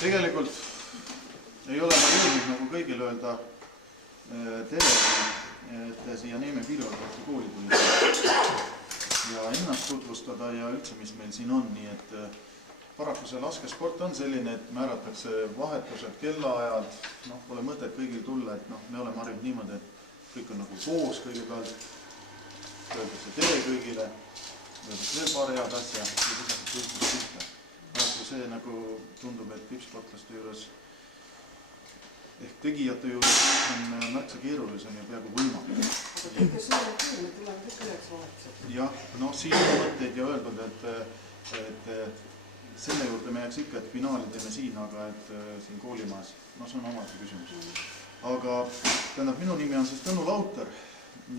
Tegelikult ei ole ma jõudnud nagu kõigile öelda tere, et siia Neeme Piirivalve kooli tulite ja ennast tutvustada ja üldse, mis meil siin on. Nii et paraku see laskesport on selline, et määratakse vahetused, kellaajad, pole mõtet kõigil tulla, et me oleme harjunud niimoodi, et kõik on nagu koos kõigepealt, öeldakse tere kõigile, öeldakse veel paar head asja ja siis võistlus pihta. Paraku see nagu tundub, et tippsportlaste juures ehk tegijate juures on märksa keerulisem ja peaaegu võimalik. Aga kõige suurem küll, me tuleme kõik üheks vahetused. Jah, siin on mõtteid ja öeldud, et selle juurde me jääks ikka, et finaali teeme siin, aga et siin koolimaas, see on omaette küsimus. Aga tähendab, minu nimi on siis Tõnu Lauter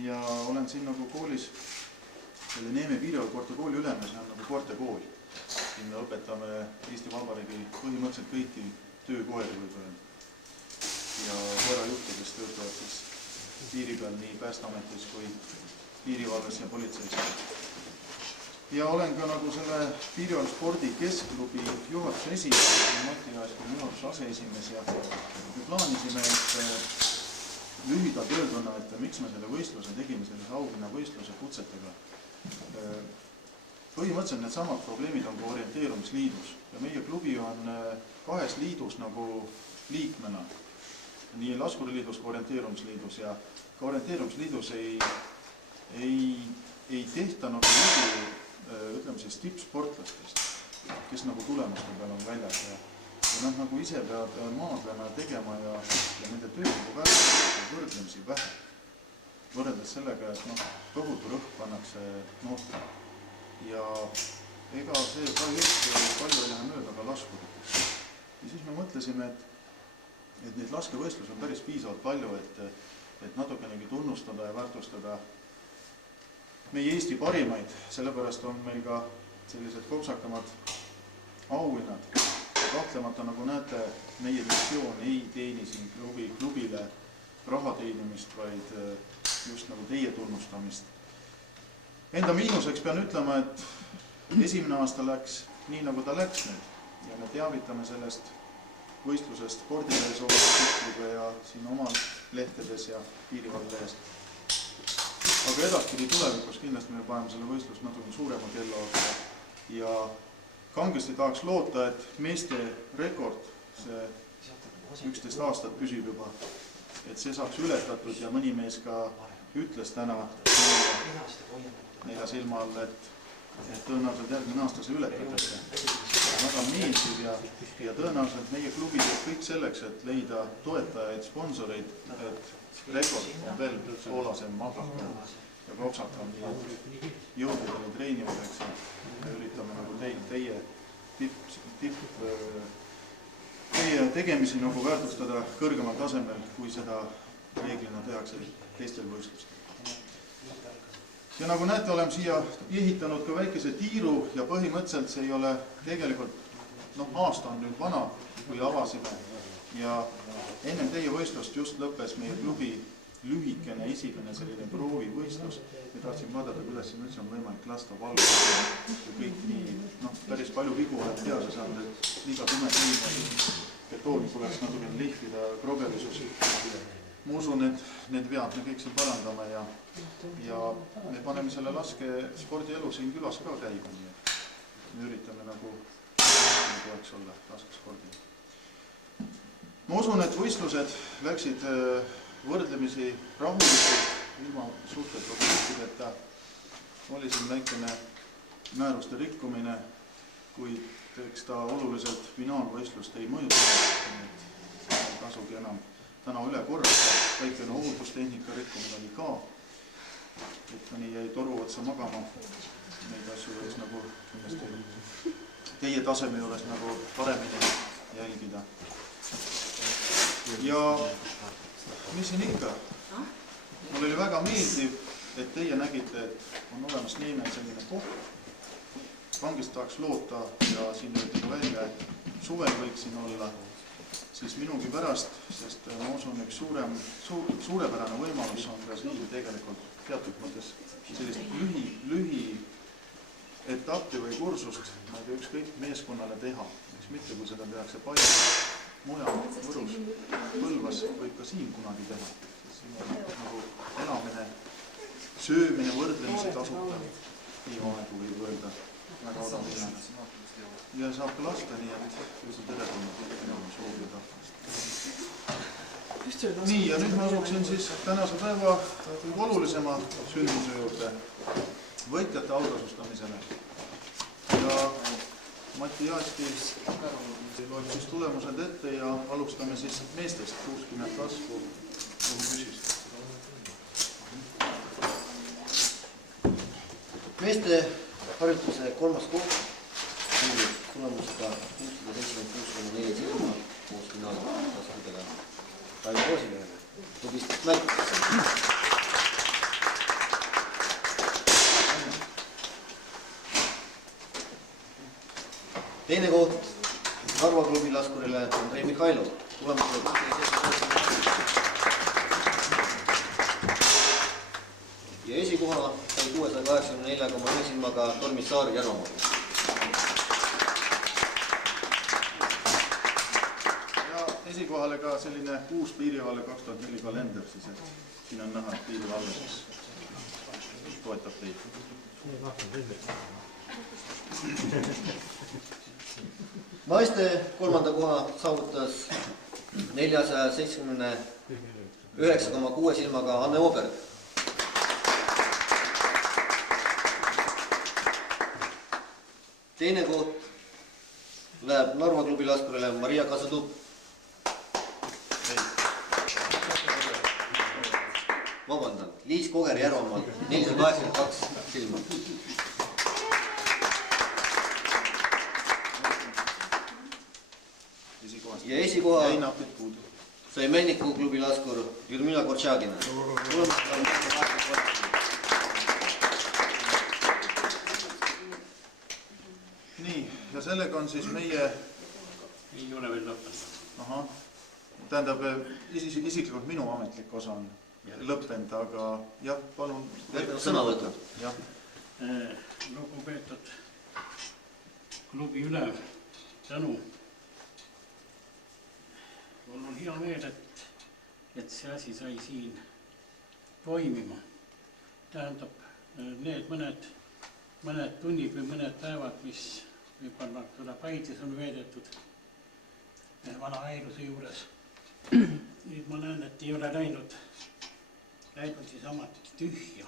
ja olen siin nagu koolis selle Neeme Piirivalve kooli ülem ja see on nagu koertekool. Siin me õpetame Eesti Vabariigi põhimõtteliselt kõiki töökoeri võib-olla ja koerajuhte, kes töötavad siis piiri peal nii Päästeametis kui piirivalves ja politseis. Ja olen ka nagu selle Piirivalve spordi keskklubi juhatuse esimees ja Mati Aeskonna juhatuse aseesimees ja me plaanisime, et lühidalt öelduna, et miks me selle võistluse tegime, sellise auhinna võistluse kutsetega. Põhimõtteliselt need samad probleemid on ka orienteerumisliidus ja meie klubi on kahes liidus nagu liikmena, nii Laskuriliidus kui orienteerumisliidus ja ka orienteerumisliidus ei tehta nagu ütleme siis tippsportlastest, kes nagu tulemuste peal on väljas ja nad nagu ise peavad maadlema ja tegema ja nende töökogu väärtusega võrdlemisi vähe. Võrreldes sellega, et tohutu rõhk pannakse noortele. Ja ega see projekt palju ei lähe mööda ka laskuriteks. Ja siis me mõtlesime, et neid laskevõistlus on päris piisavalt palju, et natukenegi tunnustada ja väärtustada meie Eesti parimaid. Sellepärast on meil ka sellised kopsakamad auhinnad. Kahtlemata, nagu näete, meie missioon ei teeni siin klubile raha teenimist, vaid just nagu teie tunnustamist. Enda miinuseks pean ütlema, et esimene aasta läks nii, nagu ta läks nüüd ja me teavitame sellest võistlusest spordilehes olevatega ja siin omal lehtedes ja piirivalvees. Aga edaspidi tulevikus kindlasti me paneme selle võistlust natuke suurema kellaga ja kangesti tahaks loota, et meeste rekord, see 11 aastat püsib juba, et see saaks ületatud ja mõni mees ka ütles täna nelja silma all, et tõenäoliselt järgmine aasta see ületatakse. Väga meeldiv ja tõenäoliselt meie klubi teeb kõik selleks, et leida toetajaid, sponsoreid, et rekord on veel hoolasem, magakam ja kopsakam jõududele treenimiseks. Me üritame nagu teie tegemisi nagu väärtustada kõrgemal tasemel, kui seda reeglina tehakse teistel võistlustel. Ja nagu näete, oleme siia ehitanud ka väikese tiiru ja põhimõtteliselt see ei ole tegelikult, aasta on nüüd vana, kui avasime. Ja enne teie võistlust just lõppes meie klubi lühikene esimene selline proovivõistlus. Me tahtsime vaadata, kuidas siin üldse on võimalik lasta valgustada. Kõik nii, päris palju vigu oled teada saanud, et liiga tume kliima, betooni tuleks natuke lihvida, krobelisus. Ma usun, et need vead me kõik siin parandame ja me paneme selle laskespordielu siin külas ka käima. Me üritame nagu toeks olla laskespordi. Ma usun, et võistlused läksid võrdlemisi rahulikult, ilma suurte protestideta. Oli siin väikene määruste rikkumine, kuid eks ta oluliselt finaalvõistlust ei mõjuta. Tasugi enam täna üle korrata, väikene ohutustehnika rikkumine oli ka, et mõni jäi toru otsa magama. Neid asju võiks nagu teie taseme juures nagu paremini jälgida. Ja mis siin ikka? Mul oli väga meeldiv, et teie nägite, et on olemas Neeme selline koht. Kangest tahaks loota ja siin öeldi ka välja, et suvel võiks siin olla. Siis minugi pärast, sest ma usun, üks suurepärane võimalus on ka siin tegelikult teatud mõttes sellist lühi etappi või kursust ükskõik meeskonnale teha. miks mitte, kui seda tehakse Paias, mujal, Võrus, Põlvas, võib ka siin kunagi teha. Siin on nagu elamine, söömine võrdlemisi tasuta, nii aegu võib öelda, väga odav hinnaga. Ja saab ka lasta, nii et kui see teretulnud enam soovi tahvast. Nii, ja nüüd ma asuksin siis tänase päeva kõige olulisema sündmuse juurde, võitjate autasustamisele. Ja Mati Jaasti loeb siis tulemused ette ja alustame siis meestest 60 kasvu. Meeste harjutuse kolmas koht tulemusega 676,4 silma koos finaalkaskudega Raivo Roosimäele. Tublist märk. Teine koht Narva klubi laskurile Andrei Mihhailov. Tulemusega 676,4 ja esikoha sai 684,1 silmaga Tormis Saar Järvamaal. Esikohale ka selline uus Piirivalve 2004 kalender, siis et siin on näha, et Piirivalve siis toetab teid. Naiste kolmanda koha saavutas 479,6 silmaga Anne Ooberg. Teine koht läheb Narva klubi laskurile Maria Kasatup. Vabandan, Liis Koger Järvamaal 482 silma. Ja esikoha sai Männiku klubi laskur Jürmila Kortšagina. Nii, ja sellega on siis meie... Ei ole veel lõppenud. Aha. Tähendab, isiklikult minu ametlik osa on lõppenud, aga jah, palun... Sõna võtta. Lugupeetud klubi ülev, tänu. Mul on hea meel, et see asi sai siin toimima. Tähendab, need mõned tunnid või mõned päevad, mis võib-olla üle Paidis on veedetud vana Airuse juures. Nüüd ma näen, et ei ole läinud siis ametlik tühja.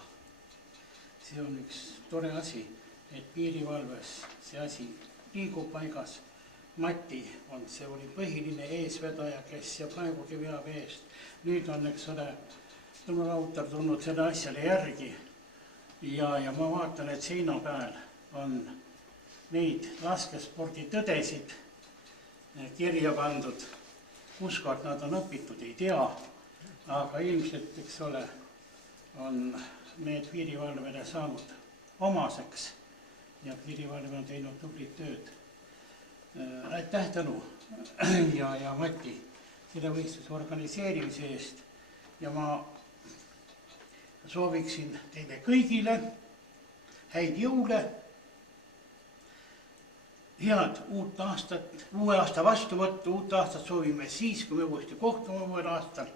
See on üks tore asi, et Piirivalves see asi liigub paigas. Mati oli põhiline eesvedaja, kes ja praegugi veab eest. Nüüd on, eks ole, autor tulnud selle asjale järgi ja ma vaatan, et seina peal on neid laskespordi tõdesid kirja pandud. Kuskord nad on õpitud, ei tea, aga ilmselt, eks ole, on need Piirivalvele saanud omaseks ja Piirivalve on teinud tublit tööd. Aitäh tänu ja Mati selle võistluse organiseerimise eest ja ma sooviksin teile kõigile häid jõule, head uut aastat, uue aasta vastuvõttu, uut aastat soovime siis, kui me uuesti kohtume uuel aastal